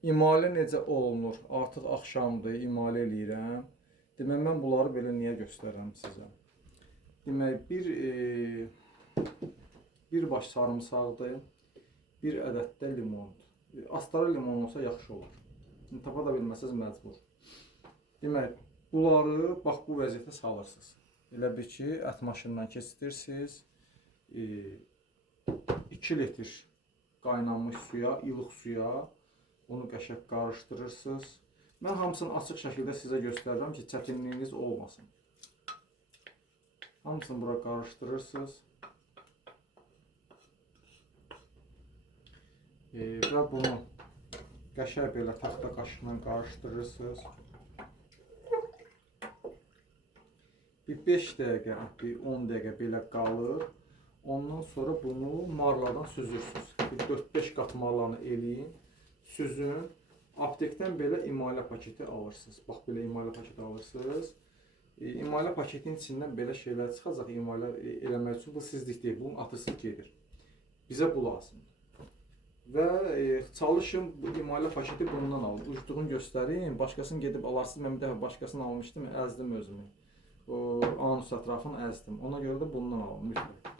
İmalə necə olunur? Artıq axşamdır, imalə eləyirəm. Demək, mən bunları belə niyə göstərirəm sizə? Demək, bir baş sarımsaqdır, bir ədəd də limondur. Astara limon olsa yaxşı olur. Tapa da bilməsəz məcbur. Demək, bunları bax bu vəziyyətə salırsınız. Elə bir ki, ət maşından keçirirsiniz. 2 litr qaynanmış suya, ilıq suya onu qəşəng qarışdırırsınız. Mən hamısını açıq şəkildə sizə göstərirəm ki, çətinliyiniz olmasın. Hamısını bura qarışdırırsınız. Və bunu qəşəng belə taxta qaşıqla qarışdırırsınız. Bir 5 dəqiqə, bir 10 dəqiqə belə qalır. Ondan sonra bunu marladan süzürsünüz. Bir 4-5 qat marlanı eləyin, süzün. Aptekdən belə imalə paketi alırsınız. Bax, belə imalə paketi alırsınız. İmalə paketinin içindən belə şeylər çıxacaq, imalə eləmək üçün. Bu sizlik deyil, bunun atısı gedir. Bizə bu lazımdır. Və çalışın, bu imalə paketi bundan alın. Ucduğunu göstərin, başqasını gedib alarsınız. Mən bir dəfə başqasını almışdım, əzdim özümü. Anus ətrafını əzdim. Ona görə də bundan alın, mütləq.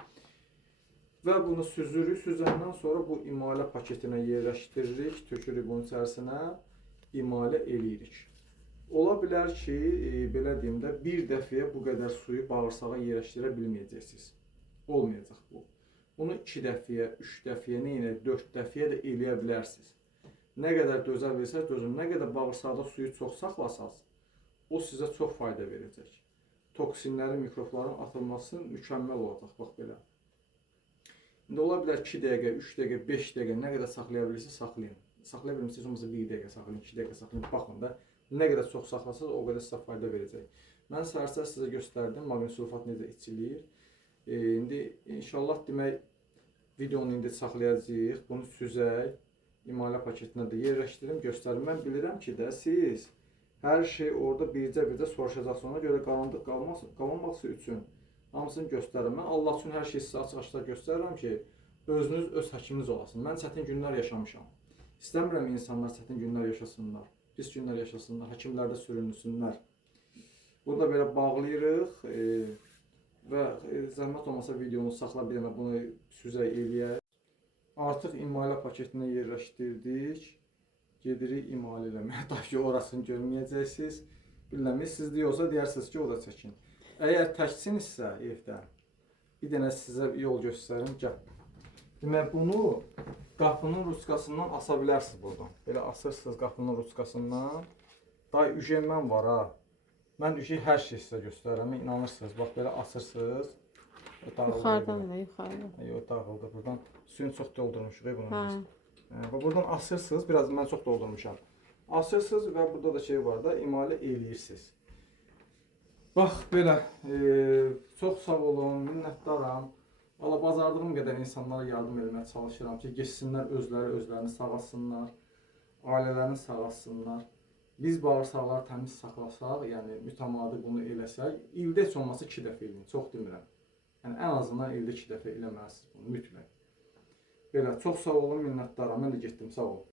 Və bunu süzürük. Süzəndən sonra bu imalə paketinə yerləşdiririk, tökürük bunun içərisinə, imalə eləyirik. Ola bilər ki, belə deyim də, bir dəfəyə bu qədər suyu bağırsağa yerləşdirə bilməyəcəksiniz. Olmayacaq bu. Bunu 2 dəfəyə, 3 dəfəyə, 4 dəfəyə də eləyə bilərsiniz. Nə qədər dözə bilsəz, dözün. Nə qədər bağırsaqda suyu çox saxlasaz, o sizə çox fayda verəcək. Toksinlərin, mikrobların atılması mükəmməl olacaq, bax belə. İndi ola bilər 2 dəqiqə, 3 dəqiqə, 5 dəqiqə, nə qədər saxlaya bilirsiniz, saxlayın. Saxlaya bilmirsiniz, olmasa 1 dəqiqə saxlayın, 2 dəqiqə saxlayın. Baxın da, nə qədər çox saxlasınız, o qədər sizə fayda verəcək. Mən səhər sizə göstərdim, maqni sulfat necə içilir. İndi inşallah demək, videonu indi saxlayacağıq, bunu süzək, imalə paketinə də yerləşdirim, göstərim. Mən bilirəm ki də, siz hər şey orada bircə-bircə soruşacaqsınız, ona görə qalmaması üçün hamısını göstərirəm. Mən Allah üçün hər şeyi sizə açıq-aşkar göstərirəm ki, özünüz öz həkiminiz olasınız. Mən çətin günlər yaşamışam. İstəmirəm insanlar çətin günlər yaşasınlar, pis günlər yaşasınlar, həkimlərdə sürünürsünlər. Bunu da belə bağlayırıq və zəhmət olmasa videonu saxla bir dənə bunu süzək eləyək. Artıq imalə paketinə yerləşdirdik. Gedirik imalə eləməyə. Tabii ki, orasını görməyəcəksiniz. Bilməm, sizdə yoxsa deyərsiniz ki, o da çəkin. Əgər təksinizsə evdə, bir dənə sizə yol göstərim, gəl. Demək, bunu qapının ruçkasından asa bilərsiniz buradan. Belə asırsınız qapının ruçkasından. Day, üjemən var ha. Mən hər şey sizə göstərirəm, inanırsınız. Bax, belə asırsınız. Yuxarıdan da, yuxarıdan. Yox, dağıldı. Buradan suyunu çox doldurmuşuq bunun. Buradan asırsınız, biraz mən çox doldurmuşam. Asırsınız və burada da şey var da, imalə eləyirsiniz. Bax, belə, çox sağ olun, minnətdaram. Valla bacardığım qədər insanlara yardım etməyə çalışıram ki, geçsinlər özlərini sağalsınlar, ailələrini sağalsınlar. Biz bağırsaqları təmiz saxlasaq, yəni mütəmadi bunu eləsək, ildə heç olmasa 2 dəfə eləyin, çox demirəm. Yəni ən azından ildə 2 dəfə eləməlisiniz bunu, mütləq. Belə, çox sağ olun, minnətdaram. Mən də getdim, sağ olun.